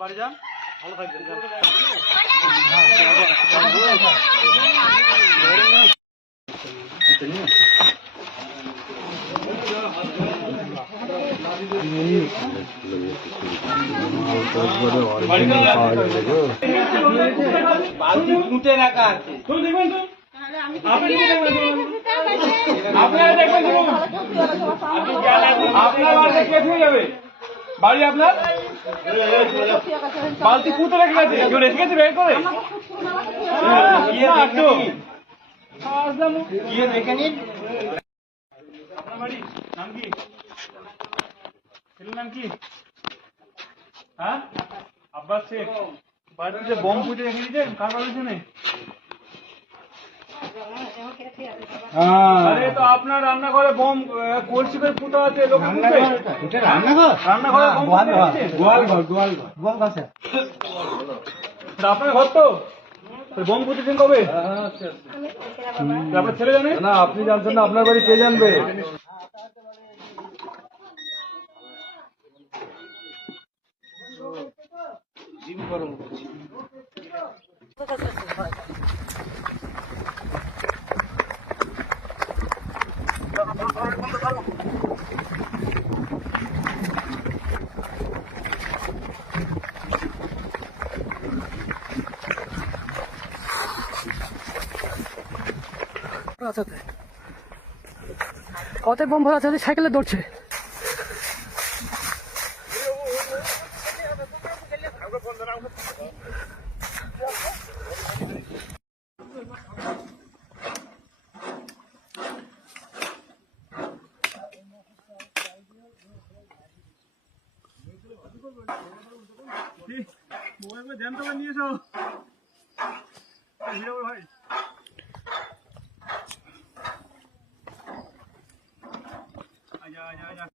বাড়ি যান, ভালো থাকবেন। রাখা আছে বাড়ি আপনার বালতি পুঁতে রেখে গেছে, কেউ রেখে গেছে বের করে গিয়ে দেখে নিন। আপনার বাড়ি নাম কি? ছেলের নাম কি? হ্যাঁ, আব্বাস শেখ। বাড়িতে যে বোম পুঁতে রেখে দিয়েছেন, কার পারমিশনে? আরে তো আপনার রান্নাঘরে বোম কলসি করে পুঁতা আছে, লোক রান্নাঘরে আপনার ঘর তো বোম পুঁতেছেন কবে? আপনার ছেলে জানে না? আপনি জানছেন না, আপনার বাড়ি কে জানবে? কত বোম ভরা আছে, সাইকেলে দৌড়ছে। মোবাইল জানতে পারে নিয়ে যাও ভাই। আজা আজা আজা